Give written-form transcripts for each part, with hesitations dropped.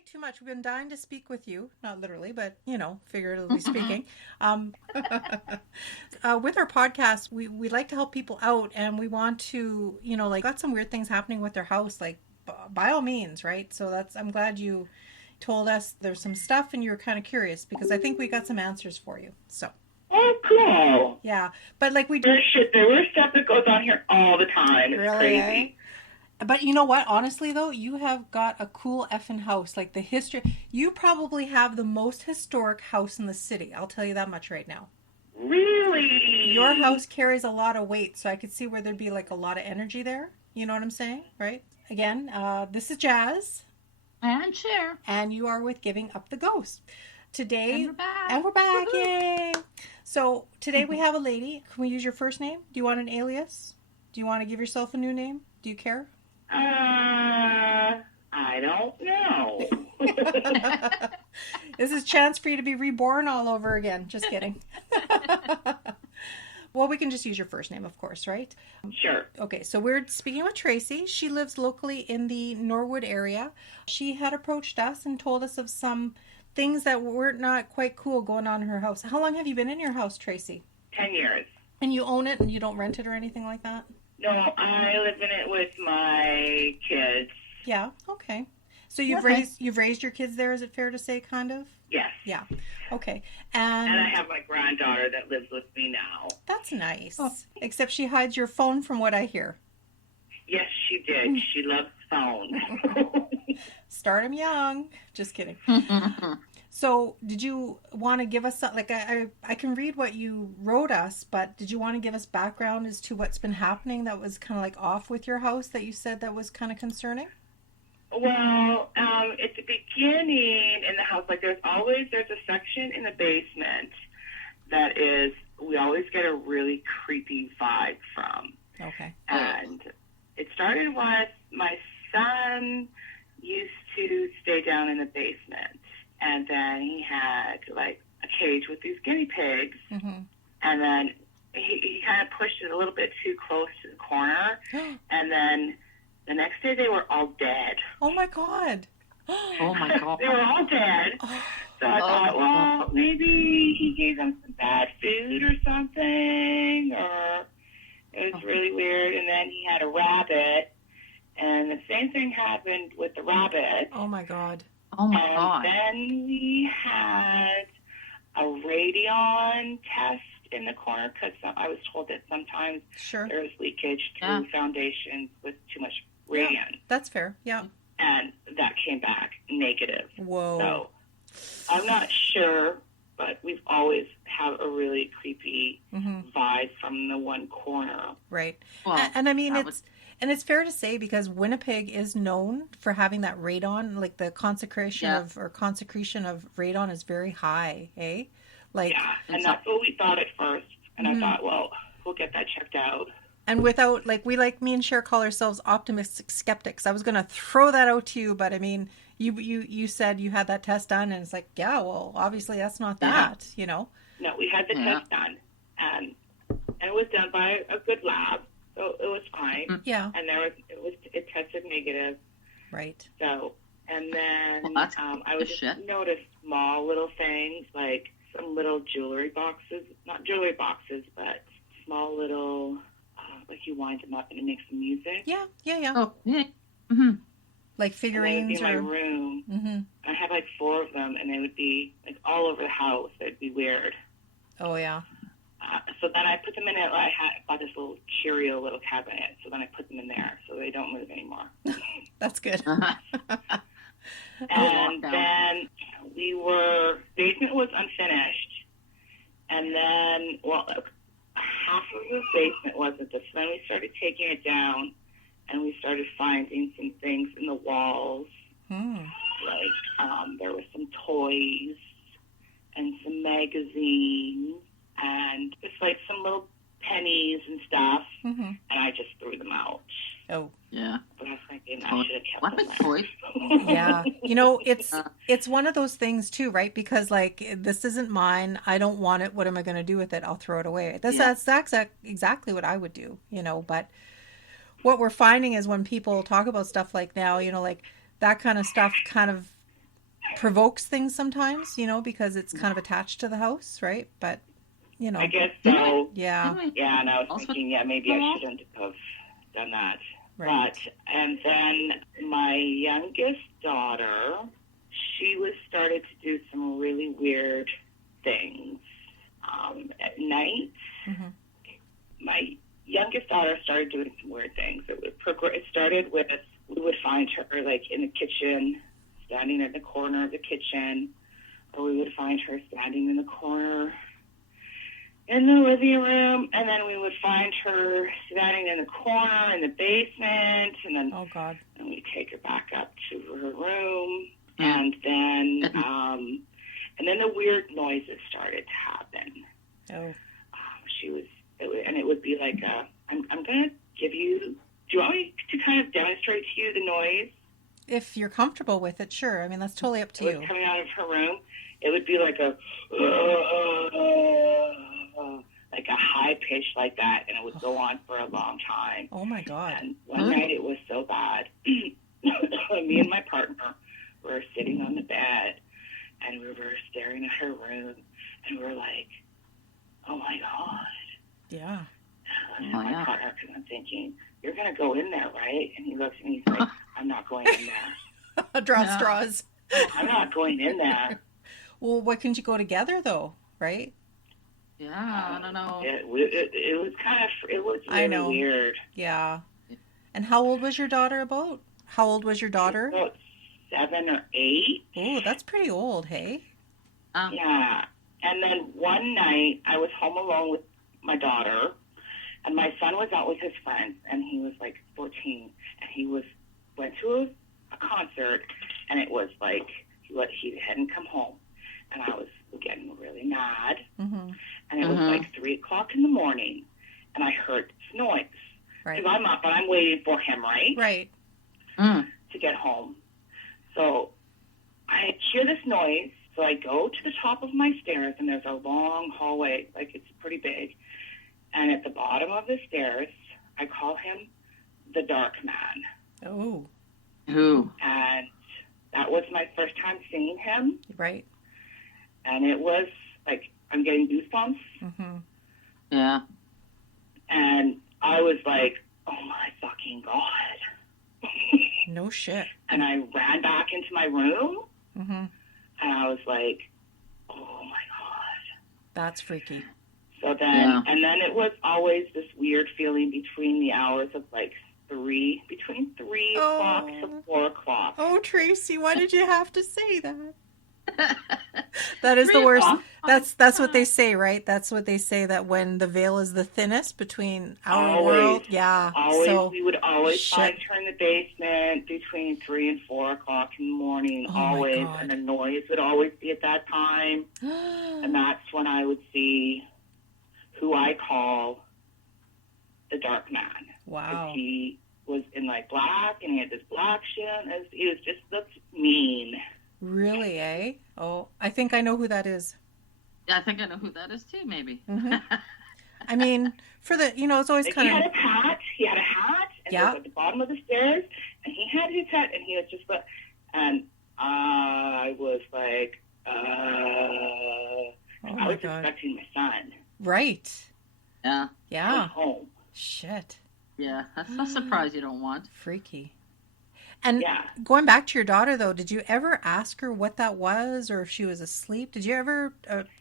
take too much. We've been dying to speak with you, not literally, but figuratively speaking. With our podcast, we like to help people out, and we want to, got some weird things happening with their house, like by all means, right? So I'm glad you told us there's some stuff, and you were kind of curious because I think we got some answers for you. So. Oh, cool. Yeah, but like there was stuff that goes on here all the time. It's really crazy. But you know what? Honestly, though, you have got a cool effing house. Like the history, you probably have the most historic house in the city. I'll tell you that much right now. Really? Your house carries a lot of weight, so I could see where there'd be like a lot of energy there. You know what I'm saying, right? Again, this is Jas. And Sher. And you are with Giving Up the Ghost. Today, and we're back. Yay! So today we have a lady. Can we use your first name? Do you want an alias? Do you want to give yourself a new name? Do you care? I don't know. This is a chance for you to be reborn all over again. Just kidding. Well, we can just use your first name, of course, right? Sure. Okay, so we're speaking with Tracey. She lives locally in the Norwood area. She had approached us and told us of some things that were not quite cool going on in her house. How long have you been in your house, Tracey? 10 years. And you own it and you don't rent it or anything like that? No, I live in it with my kids. Yeah, okay. So you've raised your kids there, is it fair to say, kind of? Yes. Yeah. Okay. And I have my granddaughter that lives with me now. That's nice. Oh. Except she hides your phone from what I hear. Yes, she did. She loves phones. Start them young. Just kidding. So did you want to give us, like, I can read what you wrote us, but did you want to give us background as to what's been happening that was kind of like off with your house that you said that was kind of concerning? Well, at the beginning in the house, like there's a section in the basement that we always get a really creepy vibe from. Okay. And it started with my son used to stay down in the basement. And then he had like a cage with these guinea pigs. Mm-hmm. And then he kind of pushed it a little bit too close to the corner. And then the next day they were all dead. Oh my God. Oh my God. They were all dead. So I thought, well, maybe he gave them some bad food or something, or it was really weird. And then he had a rabbit, and the same thing happened with the rabbit. Oh my God. Oh my God. And then we had a radion test in the corner because I was told that sometimes there's leakage through foundations with too much radion. Yeah, that's fair. Yeah. And that came back negative. Whoa. So I'm not sure, but we've always had a really creepy vibe from the one corner. Right. Well, and I mean, it's fair to say because Winnipeg is known for having that radon, like the concentration of radon is very high, eh? Like, yeah, and that's what we thought at first. And I thought, well, we'll get that checked out. And without, like, me and Sher call ourselves optimistic skeptics. I was going to throw that out to you, but I mean, you said you had that test done, and it's like, yeah, well, obviously that's not that, you know? No, we had the test done, and it was done by a good lab, so it was fine. Yeah. And it tested negative. Right. So, and then I would just notice small little things, like some little jewelry boxes, not jewelry boxes, but small little, like you wind them up and it makes some music. Yeah. Oh, yeah. Mm-hmm. Like figurines in my room. Mm-hmm. I had like 4 of them, and they would be like all over the house. It'd be weird. Oh yeah. So then I put them in it. I bought this little curio little cabinet. So then I put them in there so they don't move anymore. That's good. And then basement was unfinished, and then half of the basement wasn't. So then we started taking it down. And we started finding some things in the walls, like there were some toys and some magazines and just like some little pennies and stuff. Mm-hmm. And I just threw them out. Oh, yeah. But I was thinking I should have kept them. Toys? Yeah. You know, it's one of those things too, right? Because like, this isn't mine. I don't want it. What am I going to do with it? I'll throw it away. That's exactly what I would do, you know, but what we're finding is when people talk about stuff like now, you know, like that kind of stuff kind of provokes things sometimes, because it's kind of attached to the house, right? But, I guess so. yeah. Yeah, and I was thinking, maybe I shouldn't have done that. Right. And then my youngest daughter, she was started to do some really weird things. At night, my youngest daughter started doing some weird things. It started with, we would find her like in the kitchen, standing in the corner of the kitchen, or we would find her standing in the corner in the living room, and then we would find her standing in the corner in the basement, and then oh God, and we'd take her back up to her room, and then the weird noises started to happen. Oh, it would be like I'm gonna give you. Do you want me to kind of demonstrate to you the noise? if you're comfortable with it, sure. I mean, that's totally up to you. Coming out of her room, it would be like a high pitch like that, and it would go on for a long time. Oh my God! And one night it was so bad. Me and my partner were sitting on the bed, and we were staring at her room, and we were like, "Oh my God!" Yeah. And my partner, because I'm thinking, "You're gonna go in there, right?" And he looks at me, he's like, "I'm not going in there." Draw straws. I'm not going in there. Well, why couldn't you go together though? Right? Yeah, I don't know. It was kind of, it was really weird. Yeah. And how old was your daughter about? How old was your daughter? About 7 or 8. Oh, that's pretty old, hey? Yeah. And then one night I was home alone with my daughter, and my son was out with his friends, and he was like 14, and he went to a concert, and it was like he hadn't come home, and I was getting really mad, and it was like 3 o'clock in the morning, and I heard this noise. Right. Because I'm up, and I'm waiting for him, right? Right. To get home. So I hear this noise, so I go to the top of my stairs, and there's a long hallway, like it's pretty big, and at the bottom of the stairs, I call him the Dark Man. Oh. Who? And that was my first time seeing him. Right. And it was like, I'm getting goosebumps. Yeah. And I was like, oh my fucking God. No shit. And I ran back into my room. And I was like, oh my God. That's freaky. So then, and then it was always this weird feeling between the hours of like between 3 o'clock to 4 o'clock. Oh, Tracey, why did you have to say that? That is the worst. That's what they say, right? That's what they say, that when the veil is the thinnest between our world. Yeah. Always, we would always find her in the basement between 3 and 4 o'clock in the morning. Always. And the noise would always be at that time. And that's when I would see who I call the Dark Man. Wow. He was in like black, and he had this black shit. He was just looked mean. Really, eh? Oh, I think I know who that is. Yeah, I think I know who that is too, maybe. I mean, for the, it's always kind of... He had a hat, and it was at the bottom of the stairs, and he had his hat, and he was just like, and I was like, I was expecting my son. Right. Yeah. Yeah. Home. Shit. Yeah, that's a surprise you don't want. Freaky. And going back to your daughter, though, did you ever ask her what that was, or if she was asleep? Did you ever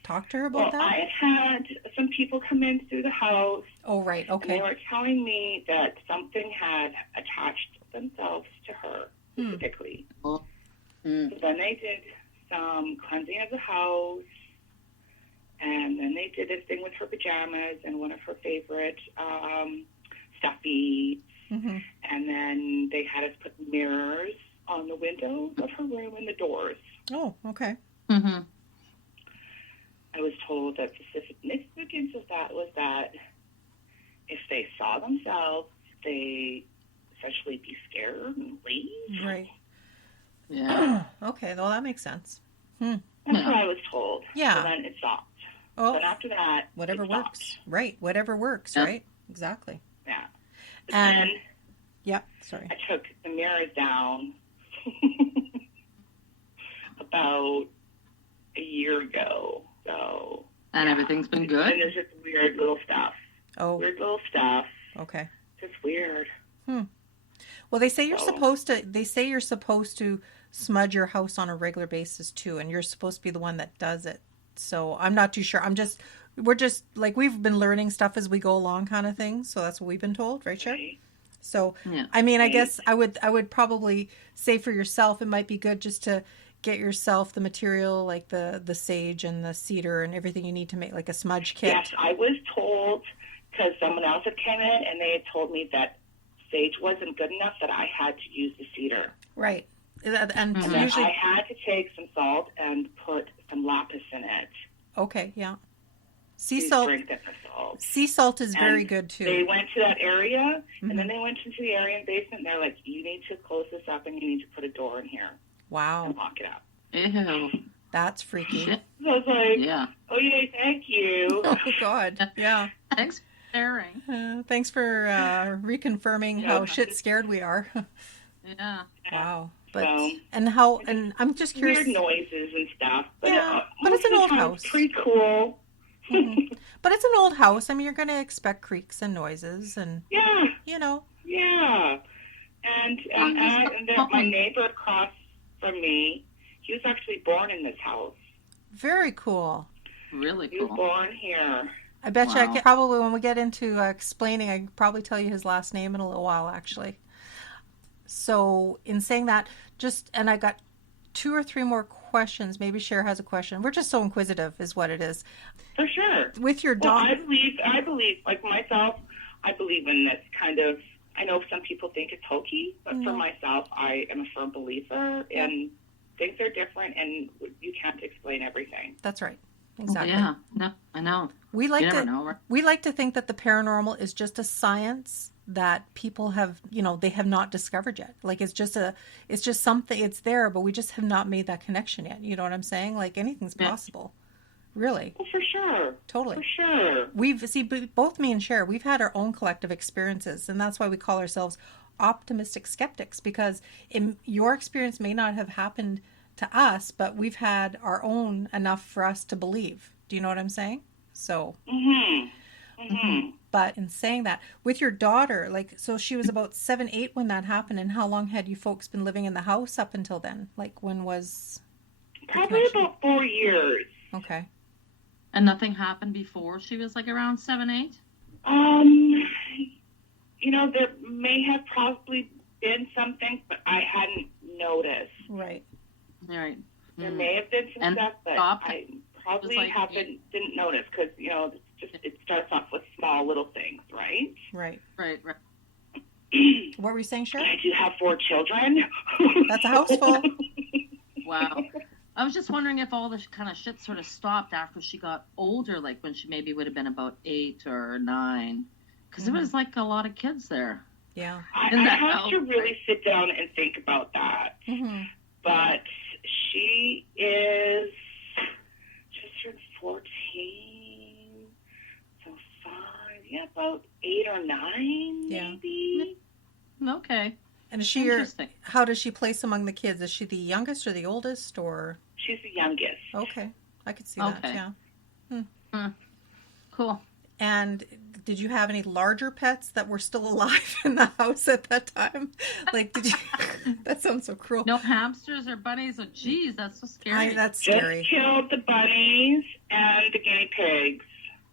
talk to her about that? I had some people come in through the house. Oh, right. Okay. And they were telling me that something had attached themselves to her, specifically. So then they did some cleansing of the house, and then they did this thing with her pajamas and one of her favorite stuffies. And then they had us put mirrors on the windows of her room and the doors. Oh, okay. I was told that the significance of that was that if they saw themselves, they essentially be scared and leave. Right. Yeah. Okay, well, that makes sense. That's what I was told. Yeah. So then it stopped. Oh, but after that, whatever it works. stopped. Right. Whatever works. Yeah. Right. Exactly. Yeah. And sorry. I took the mirrors down about a year ago. So. And everything's been good? And there's just weird little stuff. Oh. Weird little stuff. Okay. Just weird. Well, they say you're supposed to smudge your house on a regular basis too, and you're supposed to be the one that does it. So I'm not too sure. We're just like, we've been learning stuff as we go along kind of thing. So that's what we've been told, right, Sher? Right. So, yeah. I mean, I guess I would probably say for yourself, it might be good just to get yourself the material, like the sage and the cedar and everything you need to make like a smudge kit. Yes, I was told, because someone else had came in and they had told me that sage wasn't good enough, that I had to use the cedar. Right. And usually I had to take some salt and put some lapis in it. Okay, yeah. Sea salt is very good too. They went to that area, and then they went into the area in the basement, and they're like, you need to close this up, and you need to put a door in here. Wow. And lock it up. Ew. That's freaky. So I was like, oh, yay, thank you. Oh, God. Yeah. Thanks for sharing. Thanks for reconfirming how shit scared we are. Yeah. Wow. But and I'm just curious. Weird noises and stuff. But, but it's an old house. Pretty cool. But it's an old house. I mean, you're going to expect creaks and noises and you know. Yeah. And my neighbor across from me, he was actually born in this house. Very cool. Really cool. He was born here. I bet you I can probably, when we get into explaining, I can probably tell you his last name in a little while, actually. So in saying that, and I got 2 or 3 more questions. Maybe Sher has a question. We're just so inquisitive is what it is. For sure. With your dog. Well, I believe, like myself, I believe in this kind of, I know some people think it's hokey, but for myself, I am a firm believer in things are different and you can't explain everything. That's right. Exactly. Yeah, no, I know. We like to think that the paranormal is just a science that people have, they have not discovered yet. Like it's just something, it's there, but we just have not made that connection yet. You know what I'm saying? Like anything's possible. Really. Oh, for sure. Totally. For sure. Both me and Sher, we've had our own collective experiences, and that's why we call ourselves optimistic skeptics, because your experience may not have happened to us, but we've had our own enough for us to believe. Do you know what I'm saying? So. But in saying that, with your daughter, so she was about 7, 8 when that happened, and how long had you folks been living in the house up until then? Like when was? Probably about 4 years. Okay. And nothing happened before she was like around 7, 8? There may have probably been something, but I hadn't noticed. Right. Right. There may have been some stuff, but I probably didn't notice because, it starts off with small little things, right? Right. Right. What were you saying, Sher? I do have 4 children. That's a house full. Wow. I was just wondering if all this kind of shit sort of stopped after she got older, like when she maybe would have been about 8 or 9. Because it was like a lot of kids there. Yeah. I have to really sit down and think about that. But she is just turned 14. So 5, about 8 or 9 maybe. Okay. And is she how does she place among the kids? Is she the youngest or the oldest, or? She's the youngest. Okay. I could see that, yeah. Cool. And did you have any larger pets that were still alive in the house at that time? Like, did you? That sounds so cruel. No hamsters or bunnies? Oh, geez, that's so scary. That's scary. Just killed the bunnies and the guinea pigs.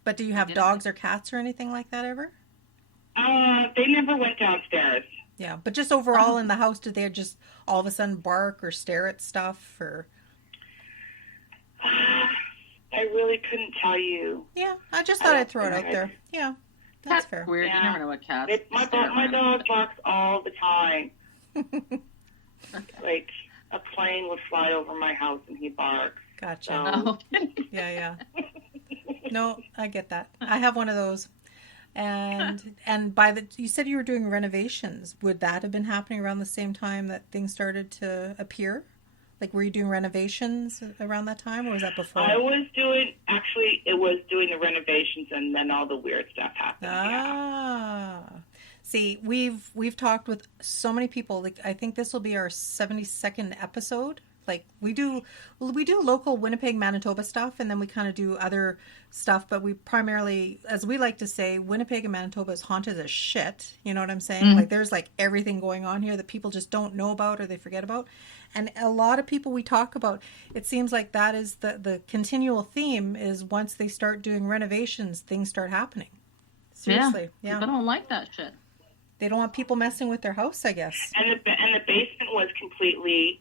But do you have dogs or cats or anything like that ever? They never went downstairs. Yeah, but just overall in the house, did they just all of a sudden bark or stare at stuff, or? I really couldn't tell you. Yeah, I just thought I'd throw it out there. Yeah, that's fair. Weird. Yeah. You never know what cats. My dog barks all the time. Like a plane would fly over my house and he barks. Gotcha. So. Yeah. No, I get that. I have one of those. And you said you were doing renovations. Would that have been happening around the same time that things started to appear? Like, were you doing renovations around that time, or was that before? It was doing the renovations, and then all the weird stuff happened. See, we've talked with so many people. Like, I think this will be our 72nd episode Like we do local Winnipeg, Manitoba stuff, and then we kind of do other stuff. But we primarily, as we like to say, Winnipeg and Manitoba is haunted as shit. You know what I'm saying? Like there's like everything going on here that people just don't know about or they forget about. And a lot of people we talk about, it seems like that is the continual theme is once they start doing renovations, things start happening. Seriously. Yeah. People don't like that shit. They don't want people messing with their house, I guess. And the basement was completely,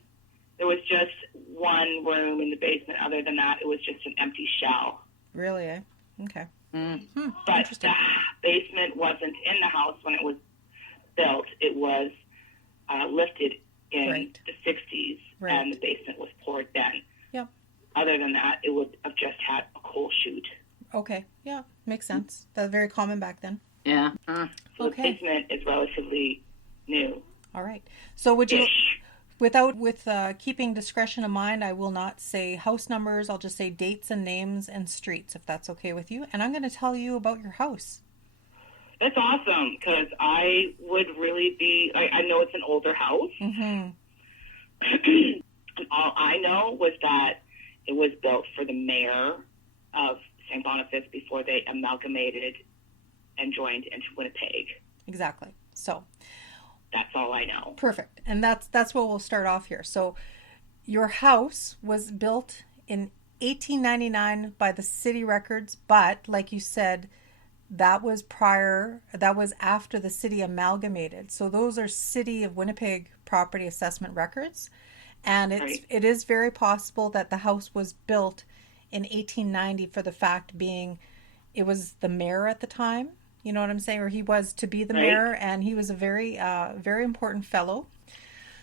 there was just one room in the basement. Other than that, it was just an empty shell. Really, eh? Okay. But the basement wasn't in the house when it was built. It was lifted in the 60s, and the basement was poured then. Yep. Other than that, it would have just had a coal chute. Okay, yeah, makes sense. That's very common back then. Yeah. So the basement is relatively new. All right. So would you, with keeping discretion in mind, I will not say house numbers. I'll just say dates and names and streets, if that's okay with you. And I'm going to tell you about your house. That's awesome, because I would really be, I know it's an older house. And all I know was that it was built for the mayor of St. Boniface before they amalgamated and joined into Winnipeg. Exactly. So that's all I know. Perfect. And that's where we'll start off here. So your house was built in 1899 by the city records, but like you said, that was after the city amalgamated. So those are City of Winnipeg property assessment records. And it is very possible that the house was built in 1890 for the fact being it was the mayor at the time. You know what I'm saying? Or he was to be the mayor, and he was a very, very important fellow.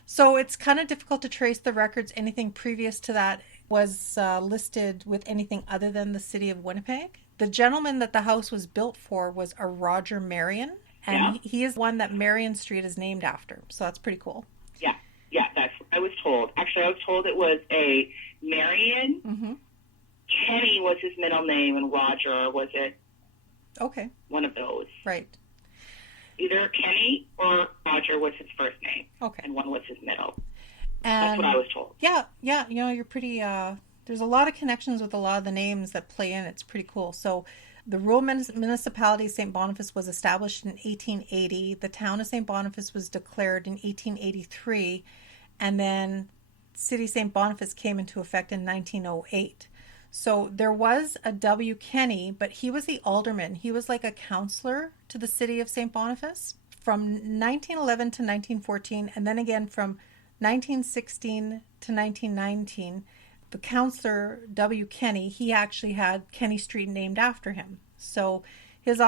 So it's kind of difficult to trace the records. Anything previous to that was listed with anything other than the city of Winnipeg. The gentleman that the house was built for was a Roger Marion, and he is one that Marion Street is named after. So that's pretty cool. Yeah, that's what I was told. Actually, I was told it was a Marion. Kenny was his middle name, and Roger was it. Okay. One of those. Right. Either Kenny or Roger was his first name. Okay. And one was his middle. And that's what I was told. Yeah. You know, you're pretty, there's a lot of connections with a lot of the names that play in. It's pretty cool. So the rural municipality of St. Boniface was established in 1880. The town of St. Boniface was declared in 1883. And then City St. Boniface came into effect in 1908. So there was a W. Kenny, but he was the alderman. He was like a counselor to the city of St. Boniface from 1911 to 1914, and then again from 1916 to 1919. The counselor, W. Kenny, he actually had Kenny Street named after him. So his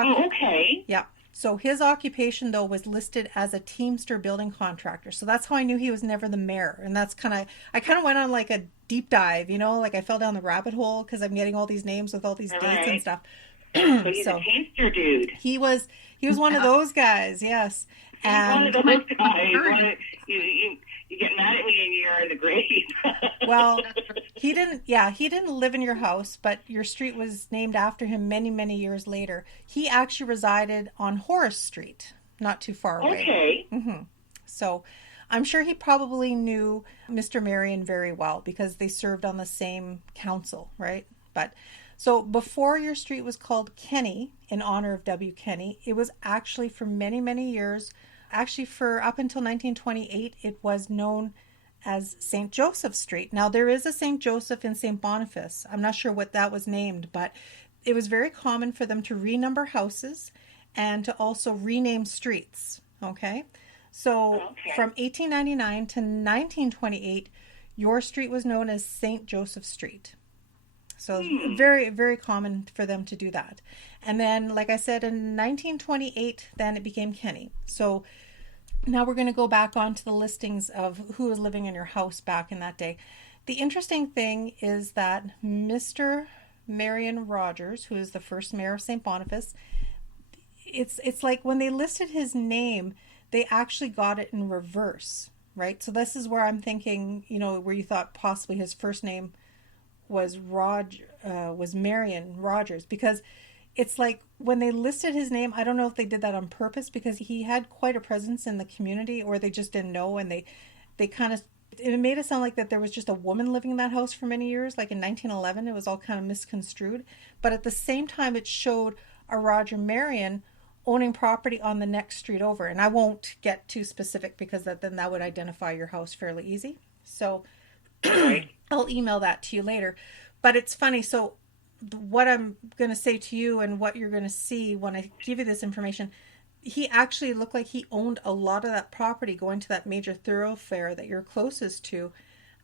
So his occupation, though, was listed as a Teamster building contractor. So that's how I knew he was never the mayor. And that's I kind of went on like a deep dive, you know, like I fell down the rabbit hole because I'm getting all these names with all these dates and stuff. So he's a Teamster dude. He was one of those guys, yes. And one of those guys. You get mad at me and you're in the grave. Well, he didn't live in your house, but your street was named after him many, many years later. He actually resided on Horace Street, not too far away. Okay. So I'm sure he probably knew Mr. Marion very well because they served on the same council, right? But so before your street was called Kenny in honor of W. Kenny, it was actually for many, many years. Actually, for up until 1928, it was known as St. Joseph Street. Now, there is a St. Joseph in St. Boniface. I'm not sure what that was named, but it was very common for them to renumber houses and to also rename streets, okay? So from 1899 to 1928, your street was known as St. Joseph Street. So very, very common for them to do that. And then, like I said, in 1928, then it became Kenny. So now we're going to go back onto the listings of who was living in your house back in that day. The interesting thing is that Mr. Marion Rogers, who is the first mayor of St. Boniface, it's like when they listed his name, they actually got it in reverse, right? So this is where I'm thinking, you know, where you thought possibly his first name was Marion Rogers, because it's like when they listed his name, I don't know if they did that on purpose because he had quite a presence in the community, or they just didn't know, and they kind of It made it sound like that there was just a woman living in that house for many years. Like in 1911, it was all kind of misconstrued. But at the same time, it showed a Roger Marion owning property on the next street over. And I won't get too specific because then that would identify your house fairly easy. So I'll email that to you later. But it's funny. So what I'm going to say to you and what you're going to see when I give you this information, he actually looked like he owned a lot of that property going to that major thoroughfare that you're closest to,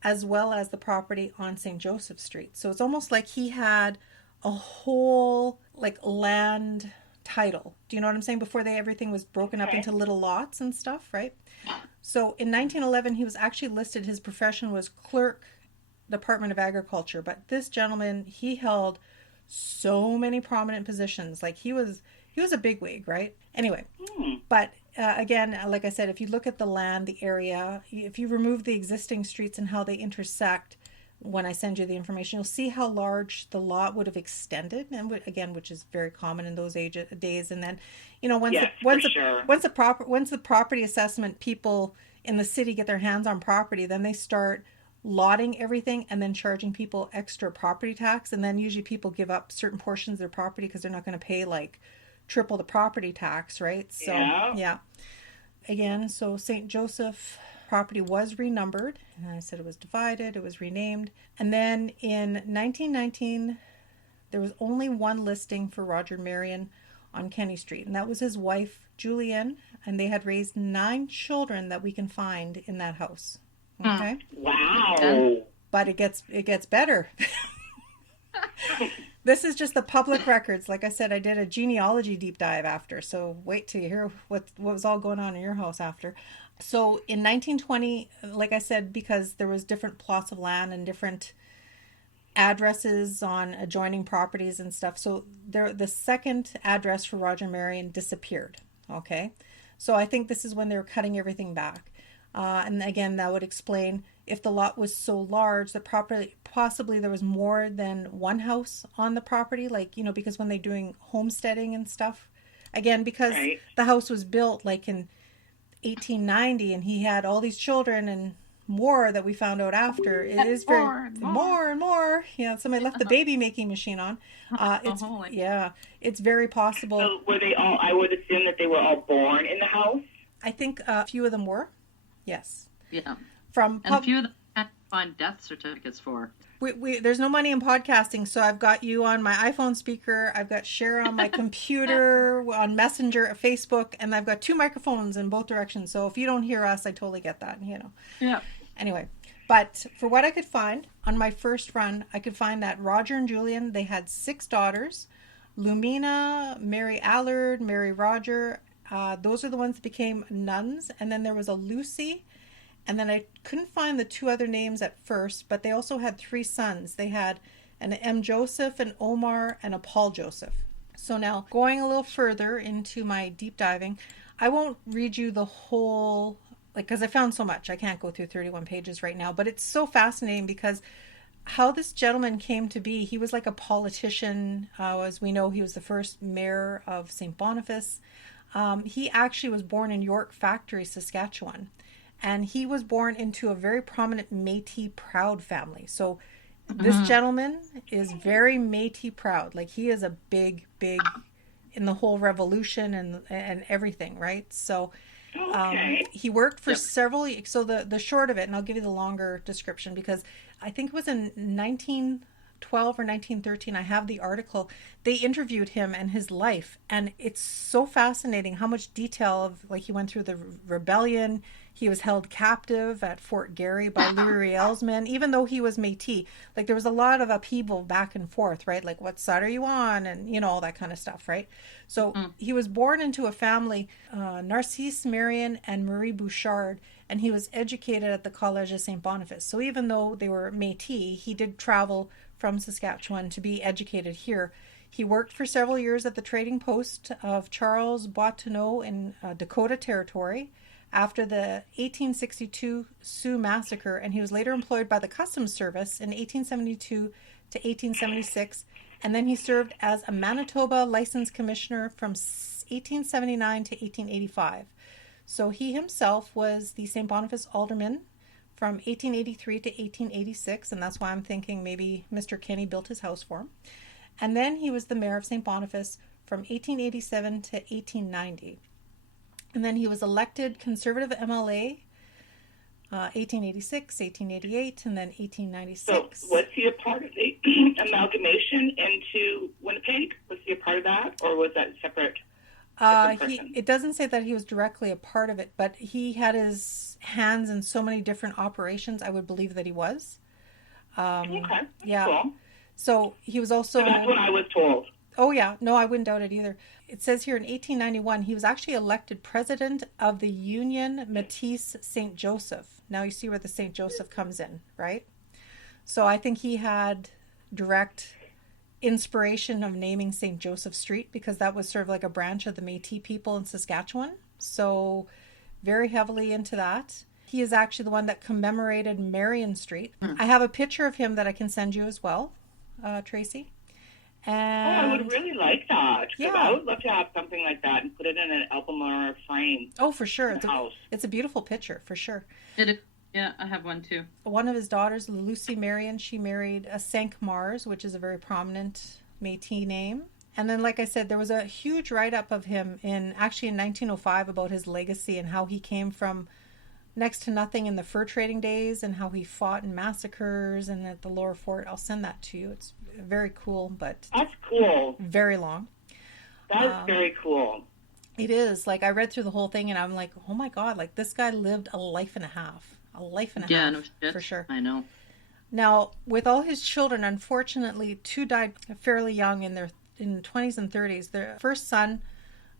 as well as the property on St. Joseph Street. So it's almost like he had a whole like land title. Do you know what I'm saying? Before everything was broken up into little lots and stuff, right? So in 1911, he was actually listed, his profession was clerk, Department of Agriculture. But this gentleman, he held so many prominent positions. Like he was a bigwig, right? Anyway, but again, like I said, if you look at the land, the area, if you remove the existing streets and how they intersect, when I send you the information, you'll see how large the lot would have extended, and again, which is very common in those days. And then, once the property assessment people in the city get their hands on property, then they start lotting everything and then charging people extra property tax. And then usually people give up certain portions of their property because they're not going to pay like triple the property tax, right? So yeah. Again, so St. Joseph property was renumbered, and I said it was divided, it was renamed. And then in 1919, there was only one listing for Roger Marion on Kenny Street, and that was his wife, Julienne, and they had raised 9 children that we can find in that house. Okay? Wow. But it gets better. This is just the public records. Like I said, I did a genealogy deep dive after, so wait till you hear what was all going on in your house after. So in 1920, like I said, because there was different plots of land and different addresses on adjoining properties and stuff, so the second address for Roger Marion disappeared. Okay, so I think this is when they were cutting everything back. And again, that would explain if the lot was so large that possibly there was more than one house on the property, like, because when they're doing homesteading and stuff, again, because the house was built like in 1890 and he had all these children and more that we found out after, it is very more and more. Yeah, somebody left the baby making machine on. It's very possible. So were they all, I would assume that they were all born in the house? I think a few of them were. Yes. Yeah. And a few of them can't find death certificates for. There's no money in podcasting, so I've got you on my iPhone speaker, I've got Cher on my computer, on Messenger, Facebook, and I've got 2 microphones in both directions. So if you don't hear us, I totally get that, Yeah. Anyway, but for what I could find on my first run, I could find that Roger and Julian, they had 6 daughters, Lumina, Mary Allard, Mary Roger. Those are the ones that became nuns. And then there was a Lucy. And then I couldn't find the 2 other names at first, but they also had 3 sons. They had an M. Joseph, an Omar, and a Paul Joseph. So now going a little further into my deep diving, I won't read you the whole, because I found so much. I can't go through 31 pages right now, but it's so fascinating because how this gentleman came to be, he was like a politician. As we know, he was the first mayor of St. Boniface. He actually was born in York Factory, Saskatchewan. And he was born into a very prominent Métis proud family. So this gentleman is very Métis proud. Like he is a big in the whole revolution and everything, right? So he worked for several. So the short of it, and I'll give you the longer description because I think it was in 1912 or 1913. I have the article. They interviewed him and his life, and it's so fascinating how much detail of he went through the rebellion. He was held captive at Fort Garry by Louis Riel's men, even though he was Métis. Like there was a lot of upheaval back and forth, right? Like what side are you on, and all that kind of stuff, right? So he was born into a family, Narcisse Marion and Marie Bouchard, and he was educated at the College of St. Boniface. So even though they were Métis, he did travel from Saskatchewan to be educated here. He worked for several years at the trading post of Charles Bottineau in Dakota Territory after the 1862 Sioux Massacre, and he was later employed by the Customs Service in 1872 to 1876, and then he served as a Manitoba License Commissioner from 1879 to 1885. So he himself was the St. Boniface alderman from 1883 to 1886, and that's why I'm thinking maybe Mr. Kenny built his house for him. And then he was the mayor of St. Boniface from 1887 to 1890. And then he was elected Conservative MLA 1886, 1888, and then 1896. So was he a part of the amalgamation into Winnipeg? Was he a part of that, or was that separate? It doesn't say that he was directly a part of it, but he had his hands in so many different operations. I would believe that he was. Okay. Yeah. Cool. So he was also. So that's what I was told. Oh yeah, no, I wouldn't doubt it either. It says here in 1891 he was actually elected president of the Union Métis St. Joseph. Now you see where the St. Joseph comes in, right? So I think he had direct inspiration of naming St. Joseph Street because that was sort of like a branch of the Métis people in Saskatchewan. So very heavily into that. He is actually the one that commemorated Marion Street. I have a picture of him that I can send you as well, Tracey. And I would really like that. Yeah. I would love to have something like that and put it in an album or a frame. Oh, for sure. House. It's a beautiful picture, for sure. Yeah, I have one too. One of his daughters, Lucy Marion, she married a Cinq-Mars, which is a very prominent Métis name. And then, like I said, there was a huge write-up of him in 1905 about his legacy and how he came from next to nothing in the fur trading days and how he fought in massacres and at the lower fort. I'll send that to you. It's very cool, but that's cool. Very long. That's very cool. It is. Like, I read through the whole thing and I'm like, oh my God, like this guy lived a life and a half. A life and a half, no shit. For sure. I know. Now, with all his children, unfortunately, 2 died fairly young in their 20s and 30s. Their first son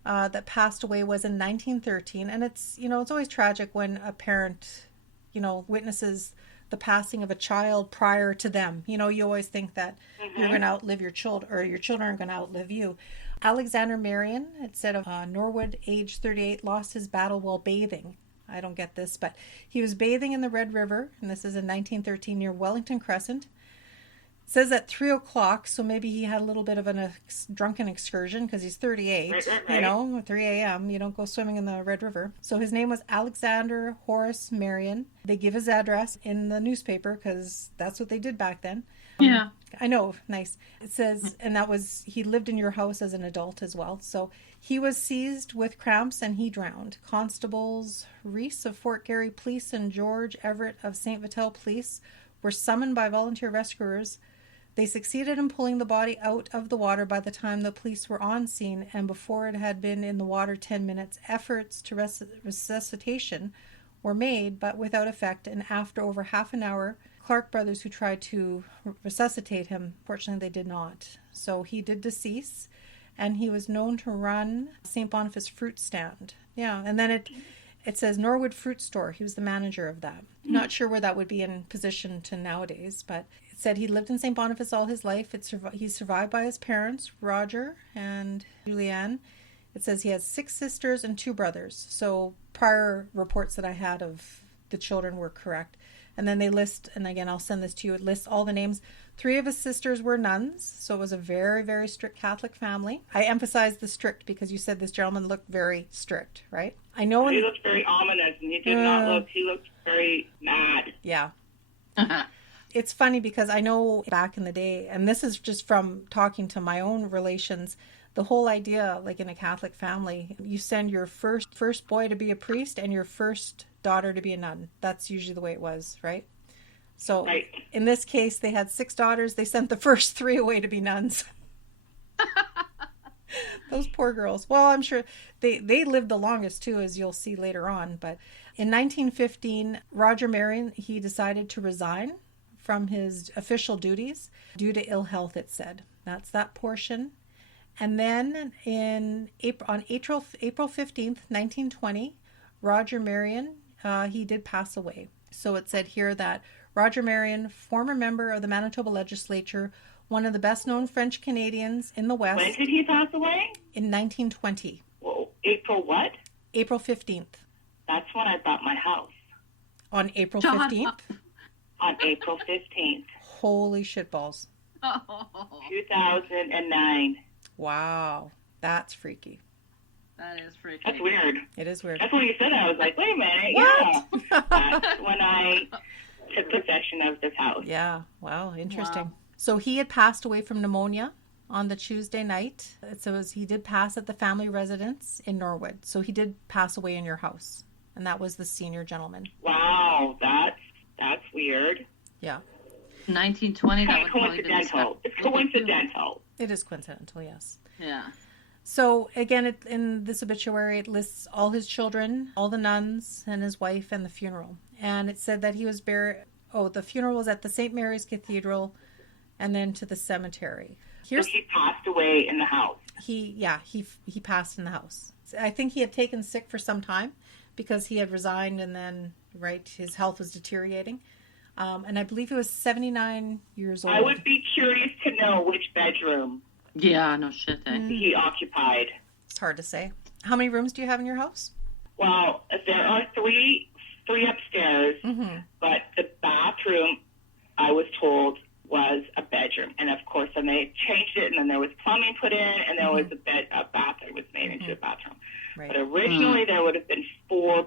that passed away was in 1913, and it's always tragic when a parent, witnesses the passing of a child prior to them. You always think that you're going to outlive your children, or your children are going to outlive you. Alexander Marion, it said of Norwood, age 38, lost his battle while bathing. I don't get this, but he was bathing in the Red River, and this is in 1913 near Wellington Crescent. It says at 3 o'clock, so maybe he had a little bit of a drunken excursion because he's 38, right. 3 a.m. You don't go swimming in the Red River. So his name was Alexander Horace Marion. They give his address in the newspaper because that's what they did back then. Yeah. I know, nice. It says, and he lived in your house as an adult as well. So he was seized with cramps and he drowned. Constables Reese of Fort Garry Police and George Everett of St. Vital Police were summoned by volunteer rescuers. They succeeded in pulling the body out of the water by the time the police were on scene, and before it had been in the water 10 minutes, efforts to resuscitation were made, but without effect, and after over half an hour, Clark brothers who tried to resuscitate him, fortunately they did not. So he did decease, and he was known to run St. Boniface fruit stand. Yeah, and then it says Norwood Fruit Store. He was the manager of that. Not sure where that would be in position to nowadays, but it said he lived in St. Boniface all his life. He's survived by his parents, Roger and Julianne. It says he has 6 sisters and 2 brothers. So prior reports that I had of the children were correct. And then they list, and again, I'll send this to you, it lists all the names. 3 of his sisters were nuns, so it was a very, very strict Catholic family. I emphasize the strict because you said this gentleman looked very strict, right? I know he looked very ominous, and he did not look, he looked very mad. Yeah. It's funny because I know back in the day, and this is just from talking to my own relations, the whole idea, like in a Catholic family, you send your first boy to be a priest and your first daughter to be a nun. That's usually the way it was, right? So right. In this case, they had 6 daughters. They sent the first 3 away to be nuns. Those poor girls. Well, I'm sure they lived the longest too, as you'll see later on. But in 1915, Roger Marion, he decided to resign from his official duties due to ill health, it said. That's that portion. And then on April 15th, 1920, Roger Marion, he did pass away. So it said here that Roger Marion, former member of the Manitoba legislature, one of the best-known French Canadians in the West. When did he pass away? In 1920. Well, April what? April 15th. That's when I bought my house. On April 15th? On April 15th. Holy shitballs. 2009. Wow. That's freaky. That is freaky. That's weird. It is weird. That's when you said that. I was like, wait a minute. What? Yeah. That's when I took possession of this house. Yeah. Wow. Interesting. Wow. So he had passed away from pneumonia on the Tuesday night. So he did pass at the family residence in Norwood. So he did pass away in your house. And that was the senior gentleman. Wow, that's weird. Yeah. 1920, that Kind would of probably be coincidental. It's coincidental. It is coincidental, yes. Yeah. So again, in this obituary, it lists all his children, all the nuns, and his wife, and the funeral. And it said that he was buried. Oh, the funeral was at the St. Mary's Cathedral, and then to the cemetery. So he passed away in the house. He passed in the house. I think he had taken sick for some time because he had resigned, and then his health was deteriorating. And I believe he was 79 years old. I would be curious to know which bedroom. Yeah, no shit, he occupied. It's hard to say. How many rooms do you have in your house? Well, there are three upstairs, but the bathroom, I was told, was a bedroom. And of course, then they changed it, and then there was plumbing put in, and there was a bathroom was made into a bathroom. Right. But originally, there would have been 4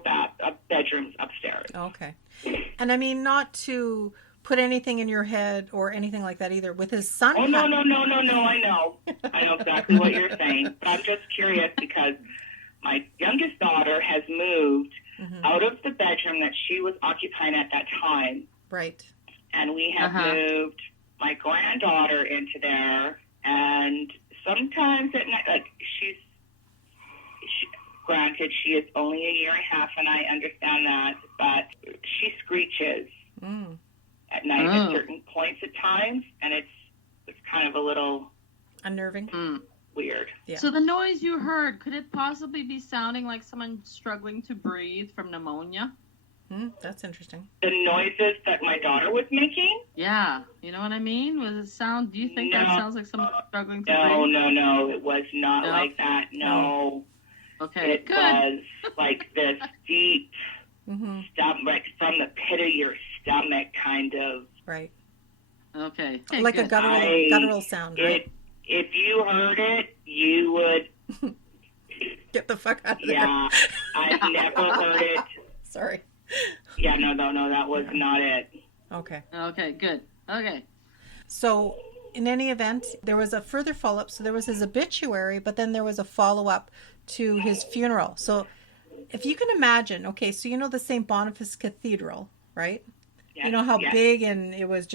bedrooms upstairs. Okay. And I mean, not to put anything in your head or anything like that either. With his son... Oh, no, I know. I know exactly what you're saying. But I'm just curious because my youngest daughter has moved out of the bedroom that she was occupying at that time. Right. And we have moved my granddaughter into there. And sometimes at night, granted, she is only a year and a half, and I understand that, but she screeches at night at certain points at times, and it's kind of a little unnerving, weird. Yeah. So the noise you heard, could it possibly be sounding like someone struggling to breathe from pneumonia? That's interesting. The noises that my daughter was making? Yeah, you know what I mean? Was it sound? Do you think that sounds like someone struggling to breathe? No, it was not like that. No. Okay, it good. was like this deep stomach, from the pit of your stomach, kind of. Right. Okay. Like good. a guttural sound, right? If you heard it, you would get the fuck out of there. Yeah, I've never heard it. Sorry. Yeah, no, that was not it. Okay. Okay, good. Okay. So, in any event, there was a further follow-up. So there was his obituary, but then there was a follow-up to his funeral. So if you can imagine, okay, so you know the St. Boniface Cathedral, right? Yes, you know how big, and it was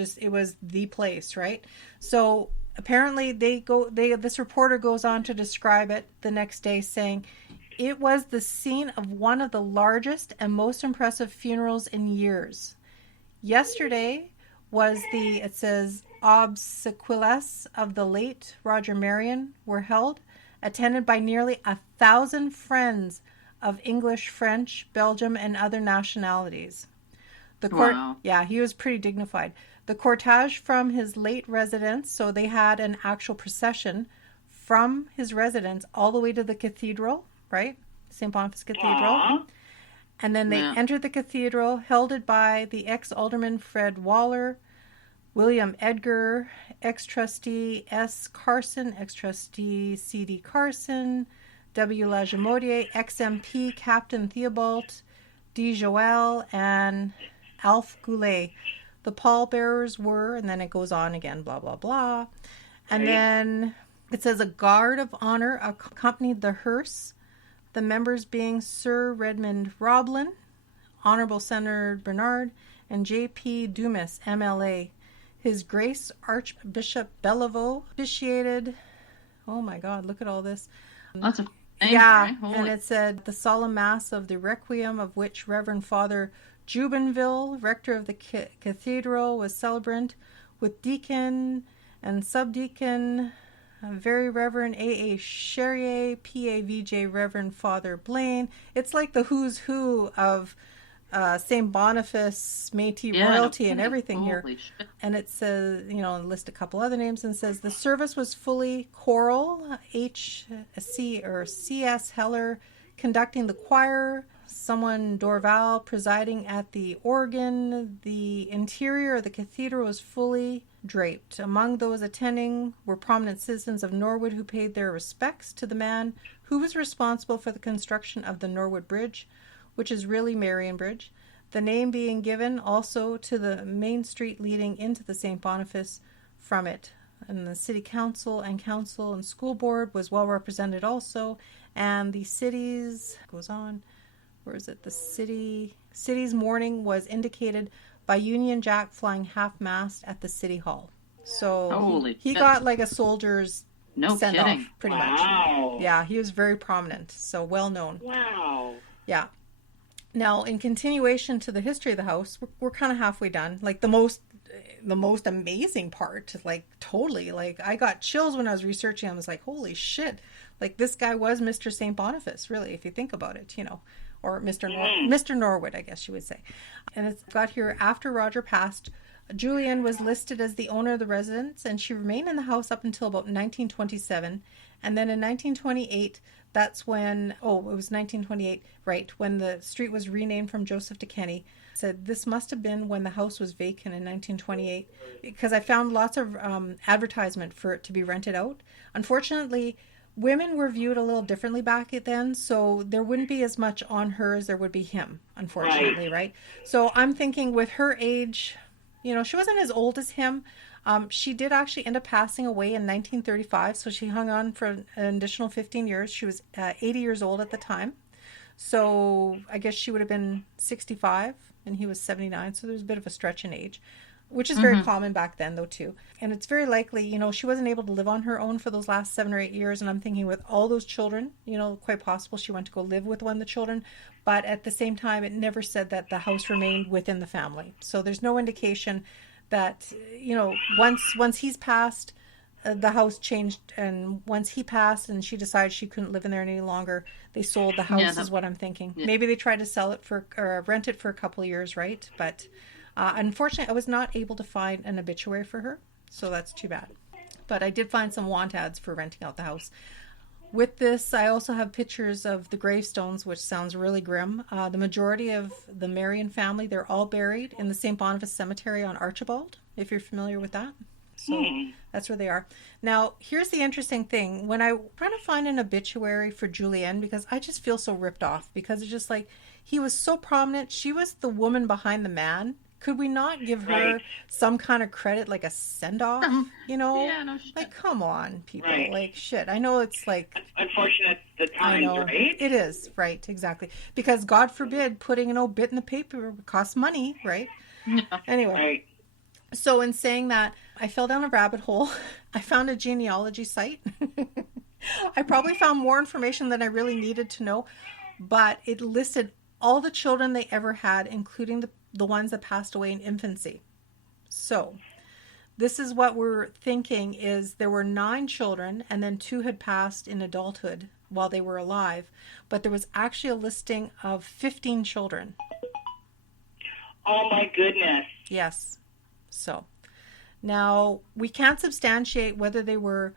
the place, right? So apparently this reporter goes on to describe it the next day, saying it was the scene of one of the largest and most impressive funerals in years. Yesterday was it says, obsequies of the late Roger Marion were held, attended by nearly 1,000 friends of English, French, Belgium, and other nationalities. Wow. Yeah, he was pretty dignified. The cortege from his late residence, so they had an actual procession from his residence all the way to the cathedral, right? St. Boniface Cathedral. Aww. And then they entered the cathedral, held by the ex-alderman Fred Waller, William Edgar, ex-trustee S. Carson, ex-trustee C.D. Carson, W. Lajamodier, ex-MP Captain Theobald, D. Joel, and Alf Goulet. The pallbearers were, and then it goes on again, blah, blah, blah. And then it says a guard of honor accompanied the hearse, the members being Sir Redmond Roblin, Honorable Senator Bernard, and J.P. Dumas, MLA. His Grace Archbishop Bellevaux officiated. Oh my God, look at all this. Lots of names, yeah, right? and it said the solemn mass of the Requiem, of which Reverend Father Jubenville, rector of the cathedral, was celebrant, with deacon and subdeacon, Very Reverend A.A. Cherrier, P.A.V.J. Reverend Father Blaine. It's like the who's who of St. Boniface, Métis royalty and everything here. Shit. And it says, list a couple other names, and says the service was fully choral, H.C. or C.S. Heller conducting the choir, someone Dorval presiding at the organ. The interior of the cathedral was fully draped. Among those attending were prominent citizens of Norwood who paid their respects to the man who was responsible for the construction of the Norwood Bridge, which is really Marion Bridge. The name being given also to the main street leading into the St. Boniface from it. And the city council and school board was well represented also. And the city's, goes on, where is it? The city's mourning was indicated by Union Jack flying half-mast at the city hall. So he got like a soldier's send off, pretty much. Yeah, he was very prominent, so well known. Wow. Yeah. Now, in continuation to the history of the house, we're kind of halfway done. Like the most amazing part, like totally, like I got chills when I was researching. I was like, holy shit! Like this guy was Mr. St. Boniface, really, if you think about it, you know, or Mr. Norwood, I guess you would say. And it's got here after Roger passed. Julianne was listed as the owner of the residence, and she remained in the house up until about 1927. And then in 1928, that's when, it was 1928, right, when the street was renamed from Joseph to Kenny. Said this must have been when the house was vacant in 1928, because I found lots of advertisement for it to be rented out. Unfortunately, women were viewed a little differently back then, so there wouldn't be as much on her as there would be him, unfortunately, right? So I'm thinking with her age, you know, she wasn't as old as him. She did actually end up passing away in 1935, so she hung on for an additional 15 years. She was 80 years old at the time. So I guess she would have been 65 and he was 79, so there's a bit of a stretch in age, which is very common back then though too. And it's very likely, you know, she wasn't able to live on her own for those last 7 or 8 years, and I'm thinking with all those children, you know, quite possible she went to go live with one of the children, but at the same time it never said that the house remained within the family. So there's no indication that, you know, once he's passed, the house changed, and once he passed and she decided she couldn't live in there any longer, they sold the house, is what I'm thinking. Yeah. Maybe they tried to sell it or rent it for a couple of years, right? But unfortunately, I was not able to find an obituary for her, so that's too bad. But I did find some want ads for renting out the house. With this, I also have pictures of the gravestones, which sounds really grim. The majority of the Marion family, they're all buried in the St. Boniface Cemetery on Archibald, if you're familiar with that. So that's where they are. Now, here's the interesting thing. When I try to find an obituary for Julianne, because I just feel so ripped off, because it's just like, he was so prominent. She was the woman behind the man. Could we not give her some kind of credit, like a send-off, you know? Yeah, no shit. Like, come on, people. Right. Like, shit. I know it's like... Unfortunate the times, right? It is, right, exactly. Because, God forbid, putting an obit in the paper costs money, right? Yeah. Anyway. Right. So, in saying that, I fell down a rabbit hole. I found a genealogy site. I probably found more information than I really needed to know, but it listed all the children they ever had, including the ones that passed away in infancy. So this is what we're thinking, is there were 9 children and then 2 had passed in adulthood while they were alive, but there was actually a listing of 15 children. Oh my goodness. Yes. So now we can't substantiate whether they were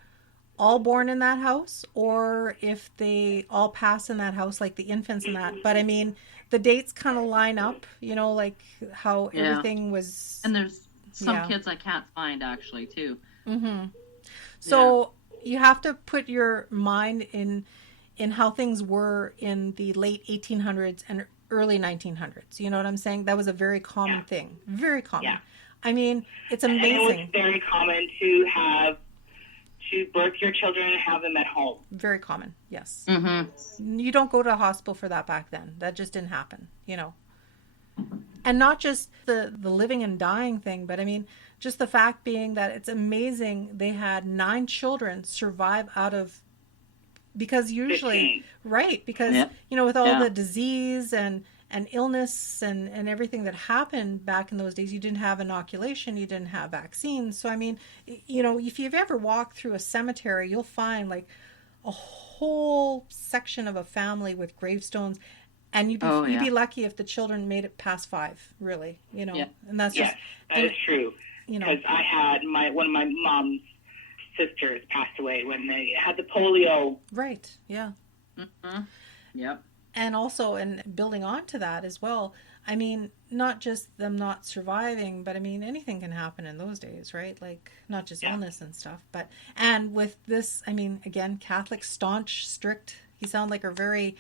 all born in that house or if they all passed in that house, like the infants in that. But I mean, the dates kind of line up, you know, like how everything was. And there's some kids I can't find actually too. So you have to put your mind in how things were in the late 1800s and early 1900s. You know what I'm saying? That was a very common thing. Very common. Yeah. I mean, it's amazing. And it was very common to birth your children and have them at home. Very common, yes. You don't go to a hospital for that back then. That just didn't happen, you know. And not just the living and dying thing, but I mean, just the fact being that it's amazing they had 9 children survive out of, because usually, 15. Because, you know, with all the disease and illness and everything that happened back in those days, you didn't have inoculation, you didn't have vaccines. So, I mean, you know, if you've ever walked through a cemetery, you'll find like a whole section of a family with gravestones, and you'd be lucky if the children made it past 5, really, you know. And that's just... that is true. You know, because I had one of my mom's sisters passed away when they had the polio. Right, yeah. Yep. And also, and building on to that as well, I mean, not just them not surviving, but I mean, anything can happen in those days, right? Like, not just illness and stuff, but, and with this, I mean, again, Catholic, staunch, strict, he sounded like a very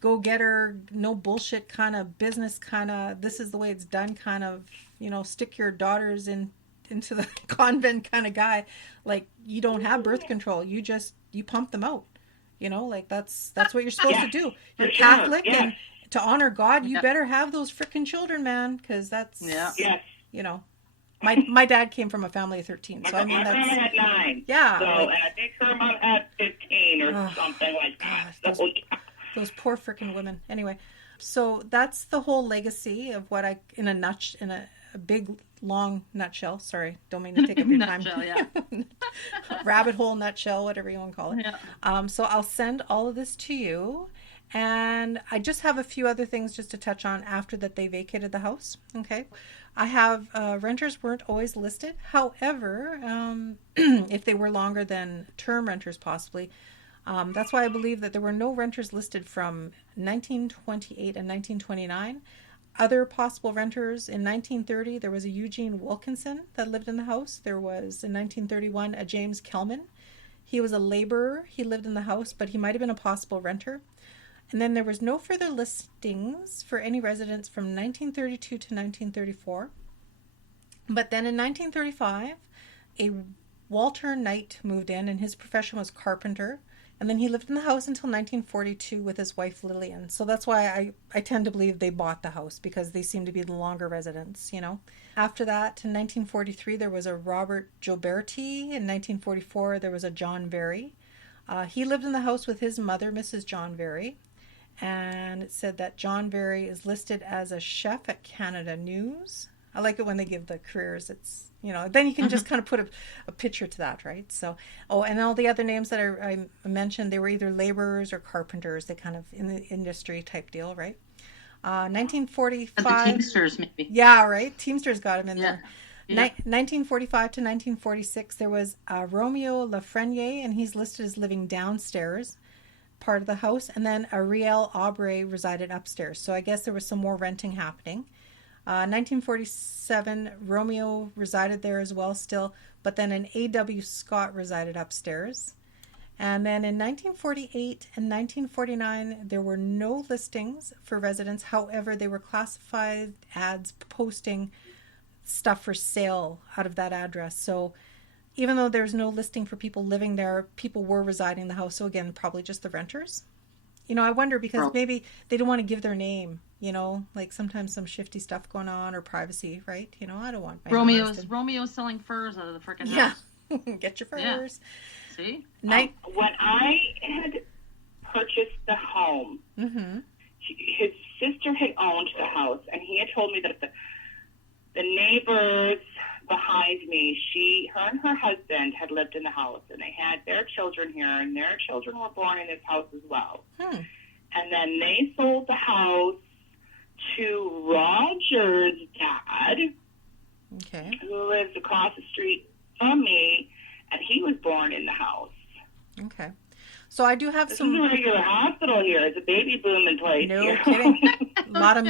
go-getter, no bullshit kind of business kind of, this is the way it's done kind of, stick your daughters into the convent kind of guy. Like, you don't have birth control. You pump them out. Like that's what you're supposed to do. You're Catholic, and to honor God, you better have those frickin' children, man, because that's, My dad came from a family of 13, so I mean that's... My grandma had 9. Yeah. So, and I think her mom had 15 or something like that. So, those poor freaking women. Anyway, so that's the whole legacy of what in a big long nutshell. Sorry, don't mean to take up your time. Nutshell, yeah. Rabbit hole, nutshell, whatever you want to call it. Yeah. So I'll send all of this to you. And I just have a few other things just to touch on after that they vacated the house. Okay. I have renters weren't always listed. However, if they were longer than term renters possibly, that's why I believe that there were no renters listed from 1928 and 1929. Other possible renters in 1930, there was a Eugene Wilkinson that lived in the house. There was in 1931 a James Kelman. He was a laborer. He lived in the house, but he might have been a possible renter. And then there was no further listings for any residents from 1932 to 1934. But then in 1935, a Walter Knight moved in, and his profession was carpenter. And then he lived in the house until 1942 with his wife Lillian. So that's why I tend to believe they bought the house, because they seem to be the longer residents, After that, in 1943, there was a Robert Gioberti. In 1944, there was a John Very. He lived in the house with his mother, Mrs. John Very. And it said that John Very is listed as a chef at Canada News. I like it when they give the careers. It's, then you can just kind of put a picture to that, right? So, and all the other names that I mentioned, they were either laborers or carpenters. They kind of in the industry type deal, right? 1945. And the Teamsters, maybe. Yeah, right. Teamsters got him in there. Yeah. 1945 to 1946, there was Romeo Lafreniere, and he's listed as living downstairs part of the house, and then Ariel Aubrey resided upstairs. So I guess there was some more renting happening. 1947, Romeo resided there as well still, but then an A.W. Scott resided upstairs. And then in 1948 and 1949, there were no listings for residents. However, they were classified ads posting stuff for sale out of that address. So even though there's no listing for people living there, people were residing in the house. So again, probably just the renters. I wonder, because maybe they don't want to give their name, like sometimes some shifty stuff going on, or privacy, right? I don't want my Romeo's selling furs out of the frickin' house. Yeah. Get your furs. Yeah. See? When I had purchased the home, his sister had owned the house, and he had told me that the neighbors behind me, her and her husband had lived in the house, and they had their children here, and their children were born in this house as well. And then they sold the house to Roger's dad, who lives across the street from me, and he was born in the house. Okay. So I do have some... This is a regular hospital here. It's a baby boom in place. No here. kidding. A lot of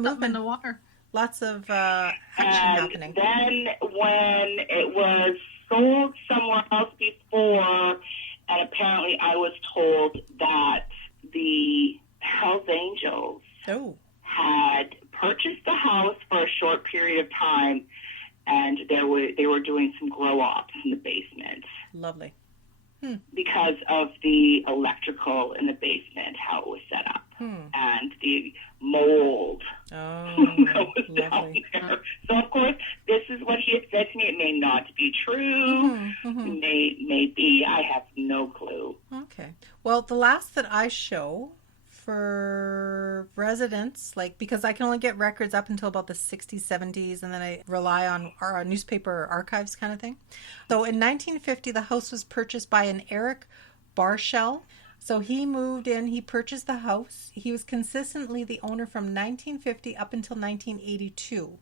movement in the water. Lots of action happening. Then when it was sold somewhere else before, and apparently I was told that the Hells Angels had purchased the house for a short period of time, and they were doing some grow-ops in the basement. Lovely. Because of the electrical in the basement, how it was set up, and the mold that was down there. So, of course, this is what he had said to me. It may not be true. May be. I have no clue. Okay. Well, the last that I show for residents, because I can only get records up until about the 60s, 70s, and then I rely on our newspaper archives kind of thing. So in 1950, the house was purchased by an Eric Barshell. So he moved in, he purchased the house. He was consistently the owner from 1950 up until 1982.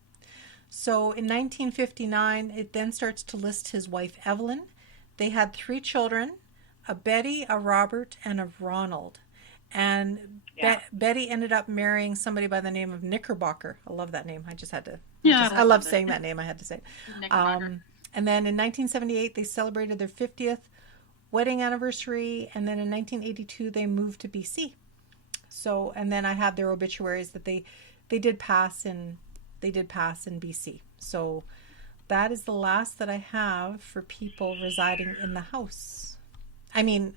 So in 1959, it then starts to list his wife, Evelyn. They had 3 children, a Betty, a Robert, and a Ronald. And Betty ended up marrying somebody by the name of Knickerbocker. I love that name. I just had to. I love saying that name. I had to say. And then in 1978, they celebrated their 50th wedding anniversary. And then in 1982, they moved to BC. So, and then I have their obituaries that they did pass in BC. So that is the last that I have for people residing in the house. I mean,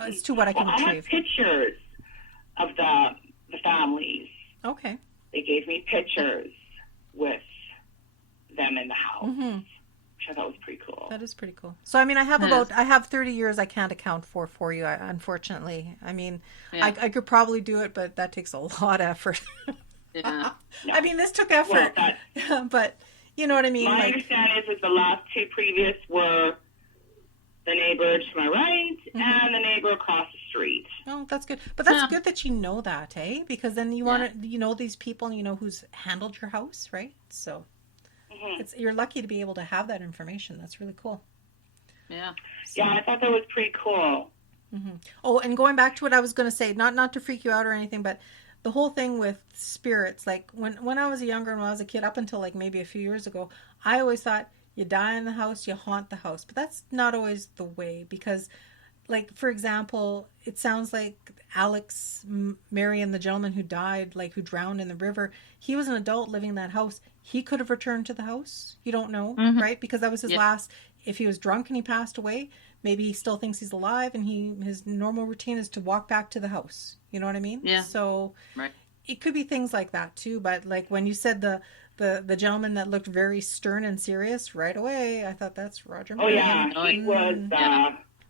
as to what I can retrieve. I have pictures of the families. Okay. They gave me pictures with them in the house, which I thought was pretty cool. That is pretty cool. So, I mean, I have 30 years I can't account for you, unfortunately. I mean, I could probably do it, but that takes a lot of effort. Yeah. I mean, this took effort, but you know what I mean? My understanding is the last two previous were the neighbor to my right and the neighbor across the street. Oh, that's good. But that's good that you know that, eh? Because then you want to, you know, these people and you know who's handled your house, right? So you're lucky to be able to have that information. That's really cool. Yeah. So, I thought that was pretty cool. Oh, and going back to what I was going to say, not to freak you out or anything, but the whole thing with spirits, like when I was younger and when I was a kid, up until like maybe a few years ago, I always thought you die in the house, you haunt the house. But that's not always the way, because like, for example, it sounds like Alex Marion, the gentleman who died, like who drowned in the river, he was an adult living in that house. He could have returned to the house. You don't know, right? Because that was his last, if he was drunk and he passed away, maybe he still thinks he's alive and his normal routine is to walk back to the house. You know what I mean? Yeah. So it could be things like that too. But like when you said the gentleman that looked very stern and serious right away, I thought that's Roger Marion. Oh yeah, he was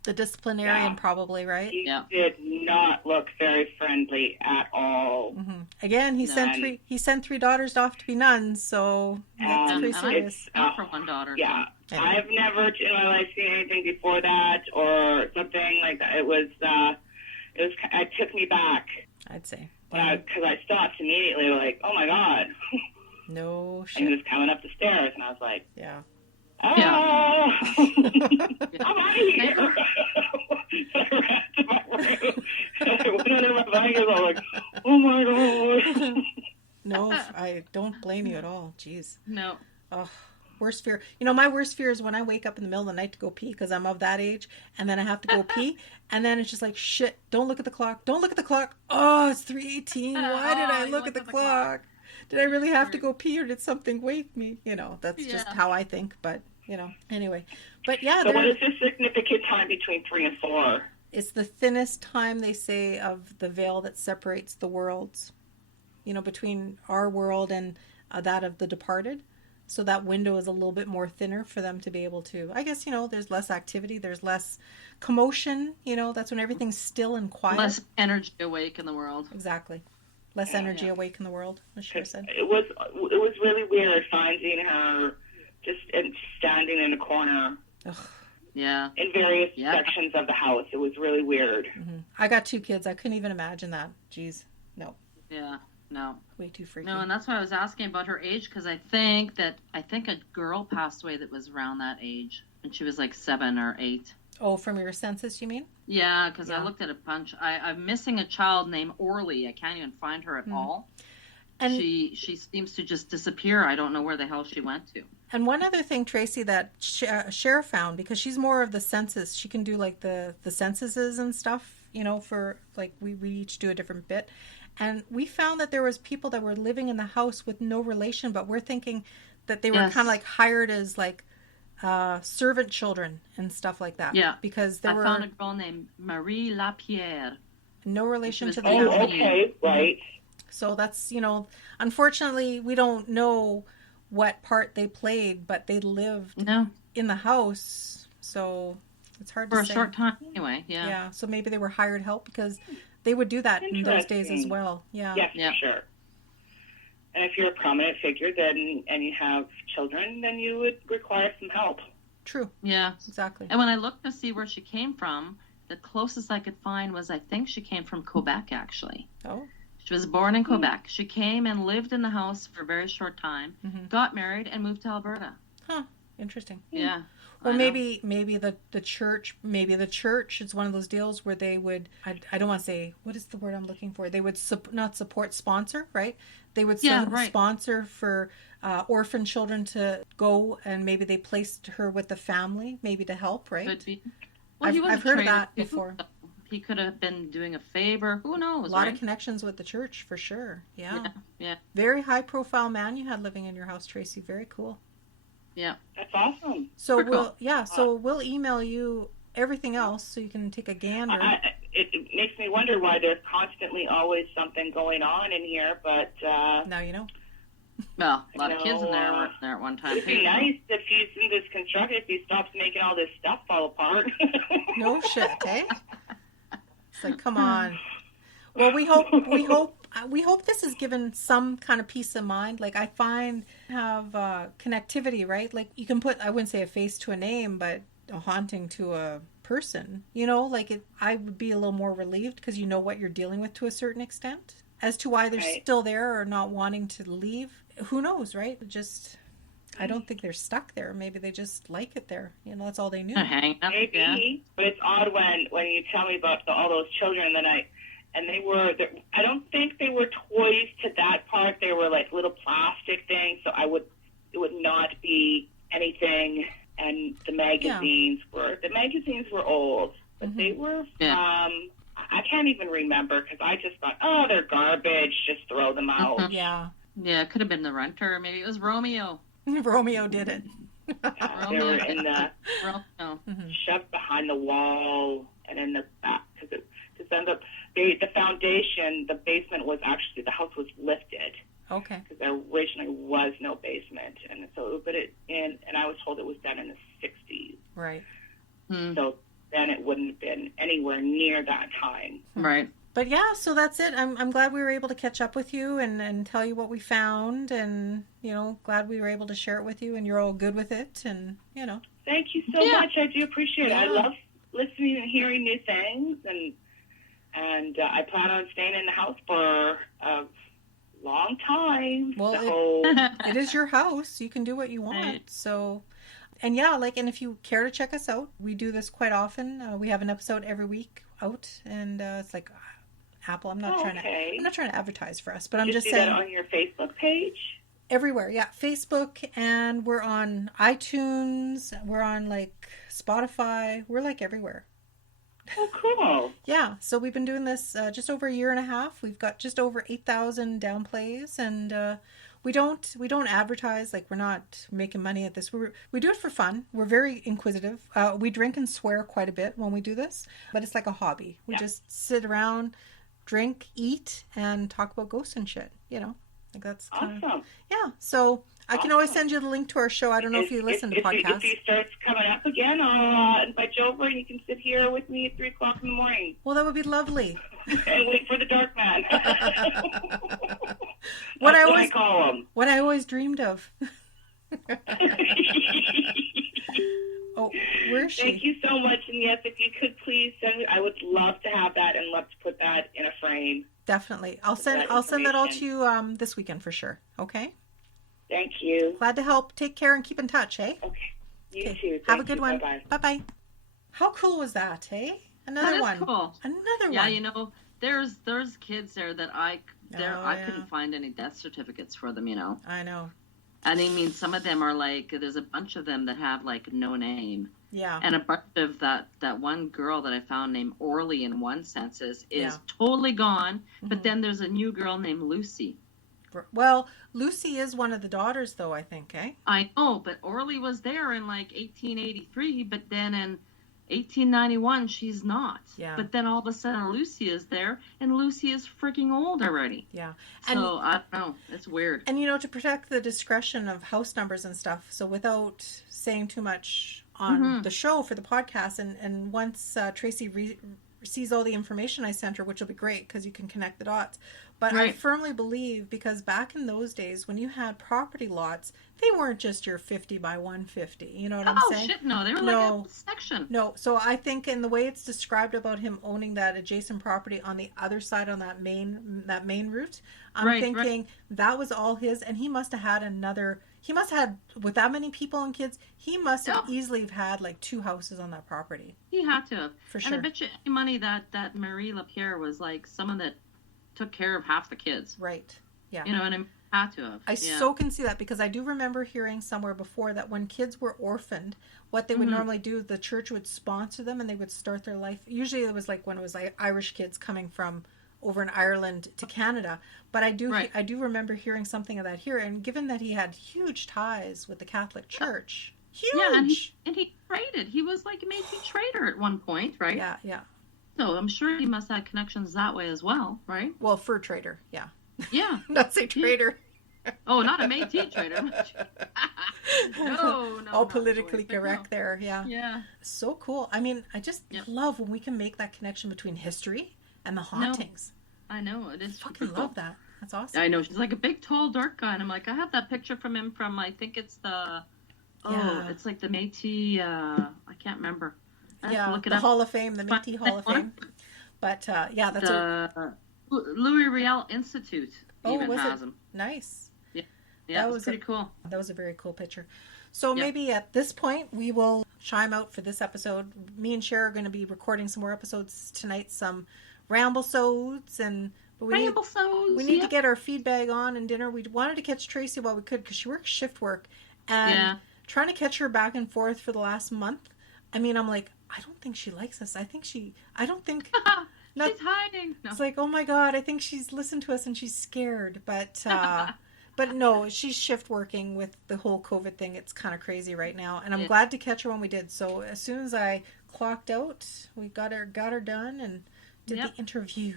the disciplinarian probably, right? He did not look very friendly at all. Again, he sent three daughters off to be nuns, so that's pretty serious. For one daughter. Yeah. I've never in my life seen anything before that or something like that. It took me back. I'd say. Because I stopped immediately, like, oh my God. No shit. And he was coming up the stairs, and I was like, I'm out of here. I ran to my room. I went under my blankets. I was like, oh my God. No, I don't blame you at all. Jeez. No. Oh, worst fear. You know, my worst fear is when I wake up in the middle of the night to go pee, because I'm of that age, and then I have to go pee, and then it's just like, shit, don't look at the clock. Don't look at the clock. Oh, it's 3:18. Why did I look at the clock? Did I really have to go pee, or did something wake me? You know, that's just how I think, but, you know, anyway. But yeah. So what is the significant time between 3 and 4? It's the thinnest time, they say, of the veil that separates the worlds, you know, between our world and that of the departed. So that window is a little bit more thinner for them to be able to, I guess, you know, there's less activity, there's less commotion, you know, that's when everything's still and quiet. Less energy awake in the world. Exactly. Less energy awake in the world, as Sher said. It was really weird finding her just standing in a corner. Ugh. Yeah. In various sections of the house. It was really weird. I got 2 kids. I couldn't even imagine that. Jeez. No. Yeah. No. Way too freaky. No, and that's why I was asking about her age, because I think a girl passed away that was around that age, and she was like 7 or 8. Oh, from your census, you mean? Yeah, because I looked at a bunch. I'm missing a child named Orly. I can't even find her at all. And she seems to just disappear. I don't know where the hell she went to. And one other thing, Tracey, that Sher found, because she's more of the census, she can do like the censuses and stuff, you know, for like we each do a different bit. And we found that there was people that were living in the house with no relation, but we're thinking that they were kind of like hired as like servant children and stuff like that. Yeah. Because I found a girl named Marie Lapierre. No relation to the family. family. Okay, right. So that's, you know, unfortunately, we don't know what part they played, but they lived in the house. So it's hard to say. For a short time, anyway. Yeah. Yeah. So maybe they were hired help, because they would do that in those days as well. Yeah. Yes, for sure. And if you're a prominent figure, then and you have children, then you would require some help. True. Yeah. Exactly. And when I looked to see where she came from, the closest I could find was, I think she came from Quebec, actually. Oh. She was born in Quebec. She came and lived in the house for a very short time, got married, and moved to Alberta. Huh. Interesting. Yeah. Well, maybe the church, it's one of those deals where they would, I don't want to say, what is the word I'm looking for? They would sponsor, right? They would sponsor for orphan children to go, and maybe they placed her with the family, maybe to help, right? Could be. Well, I've heard of that before. He could have been doing a favor. Who knows? A lot of connections with the church, for sure. Yeah. Yeah. Very high-profile man you had living in your house, Tracey. Very cool. Yeah. That's awesome. So we'll email you everything else so you can take a gander. It makes me wonder why there's constantly always something going on in here, but... now you know. Well, a lot of kids in there were there at one time. It'd be nice if he's in this construction, if he stops making all this stuff fall apart. No shit, eh? It's like, come on. Well, we hope this has given some kind of peace of mind. Like, I find have connectivity, right? Like, you can put, I wouldn't say a face to a name, but a haunting to a person. You know, like, I would be a little more relieved because you know what you're dealing with to a certain extent. As to why they're still there or not wanting to leave, who knows, right? Just, I don't think they're stuck there. Maybe they just like it there. You know, that's all they knew. Maybe, yeah. But it's odd when you tell me about all those children, and they were, I don't think they were toys to that part. They were like little plastic things, so it would not be anything. And the magazines were old, but they were from, I can't even remember because I just thought, oh, they're garbage, just throw them out. Yeah. Yeah, it could have been the renter. Maybe it was Romeo. Romeo did it. They were in the shoved behind the wall and in the back because then the foundation, the basement was actually, the house was lifted. Okay. Because there originally was no basement, and so and I was told it was done in the 60s. Right. So then it wouldn't have been anywhere near that time. Right. But yeah, so that's it. I'm glad we were able to catch up with you and tell you what we found, and, you know, glad we were able to share it with you and you're all good with it, and, you know. Thank you so much. I do appreciate it. I love listening and hearing new things, and I plan on staying in the house for a long time. Well, so. it is your house. You can do what you want. Right. So, and yeah, like, and if you care to check us out, we do this quite often. We have an episode every week out, and it's like Apple. I'm not trying to advertise for us, but I'm just saying. That on your Facebook page. Everywhere, yeah, Facebook, and we're on iTunes. We're on like Spotify. We're like everywhere. Oh, cool. Yeah, so we've been doing this just over a year and a half. We've got just over 8,000 downplays, and we don't advertise. Like, we're not making money at this. We do it for fun. We're very inquisitive. We drink and swear quite a bit when we do this, but it's like a hobby. We just sit around, drink, eat, and talk about ghosts and shit. You know, like that's kind awesome. Yeah. So I can always send you the link to our show. I don't know if you listen to podcasts. If he starts coming up again, I'll invite you over and you can sit here with me at 3 o'clock in the morning. Well, that would be lovely. And wait for the dark man. What I call him. What I always dreamed of. Oh, where is she? Thank you so much. And yes, if you could please send me, I would love to have that and love to put that in a frame. Definitely. I'll send that all to you this weekend for sure. Okay? Thank you. Glad to help. Take care and keep in touch, eh? Okay. You too. Have a good one. Bye-bye. Bye-bye. How cool was that, eh? Another one. Cool. Another one. Yeah, you know, there's kids there that I couldn't find any death certificates for them, you know. I know. And I mean, some of them are like, there's a bunch of them that have like no name. Yeah. And a bunch of that one girl that I found named Orly in one sense is totally gone. Mm-hmm. But then there's a new girl named Lucy. Well, Lucy is one of the daughters, though, I think, eh? I know, but Orly was there in like 1883, but then in 1891, she's not. Yeah. But then all of a sudden, Lucy is there, and Lucy is freaking old already. Yeah. So, I don't know. It's weird. And, you know, to protect the discretion of house numbers and stuff, so without saying too much on the show for the podcast, and once Tracey sees all the information I sent her, which will be great because you can connect the dots. But I firmly believe, because back in those days when you had property lots, they weren't just your 50 by 150. You know what I'm saying? Oh, shit, no. They were like a section. No. So I think in the way it's described about him owning that adjacent property on the other side on that main route, I'm thinking that was all his, and he must have had with that many people and kids, he must have easily have had like 2 houses on that property. He had to have. For sure. And I bet you any money that Marie Lapierre was like someone that took care of half the kids. Right. Yeah. You know what I mean? Had to have. I so can see that, because I do remember hearing somewhere before that when kids were orphaned, what they would normally do, the church would sponsor them and they would start their life. Usually it was like when it was like Irish kids coming from over in Ireland to Canada. But I do remember hearing something of that here. And given that he had huge ties with the Catholic Church, huge. Yeah, and he traded. He was like a Métis trader at one point, right? Yeah, yeah. So I'm sure he must have connections that way as well, right? Well, fur trader, yeah. Yeah. Not say trader. Oh, not a Métis trader. No. All politically correct there, yeah. Yeah. So cool. I mean, I just love when we can make that connection between history and the hauntings. I know, it is. I fucking love that. That's awesome. I know, she's like a big, tall, dark guy, and I'm like, I have that picture from him from, I think it's the, it's like the Métis, I can't remember. I have to look it the up. Hall of Fame, the Métis Hall of Fame. But, that's the Louis Riel Institute even has him. Nice. Yeah, that was pretty cool. That was a very cool picture. So maybe at this point, we will chime out for this episode. Me and Sher are going to be recording some more episodes tonight, some ramble-sodes, we need to get our feed bag on and dinner. We wanted to catch Tracey while we could because she works shift work. And trying to catch her back and forth for the last month, I mean, I'm like, I don't think she likes us. She's hiding. No. It's like, oh my God, I think she's listened to us and she's scared. But but no, she's shift working with the whole COVID thing. It's kind of crazy right now. And I'm glad to catch her when we did. So as soon as I clocked out, we got her done and did the interview.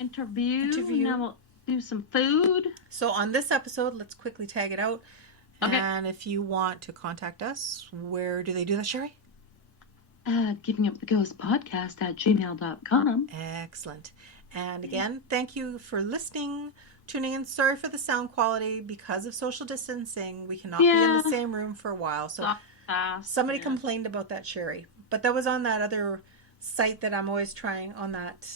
Now we'll do some food. So on this episode, let's quickly tag it out. Okay. And if you want to contact us, where do they do that, Sherry? Givinguptheghostpodcast at gmail.com. Excellent. And again, thank you for listening, tuning in. Sorry for the sound quality. Because of social distancing, we cannot be in the same room for a while. So somebody complained about that, Sherry. But that was on that other site that I'm always trying, on that,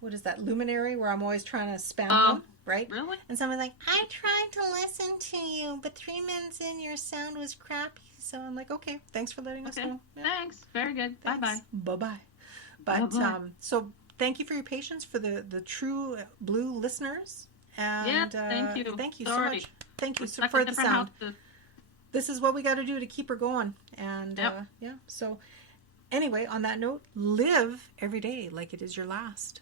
what is that, Luminary, where I'm always trying to spam them, right? Really? And someone's like, I tried to listen to you, but 3 minutes in, your sound was crappy. So I'm like, okay, thanks for letting us know. Yeah. Thanks. Very good. Thanks. Bye-bye. Bye-bye. But, so thank you for your patience for the true blue listeners. And thank you. Thank you so much. Thank you for the sound. This is what we got to do to keep her going. And, so anyway, on that note, live every day like it is your last.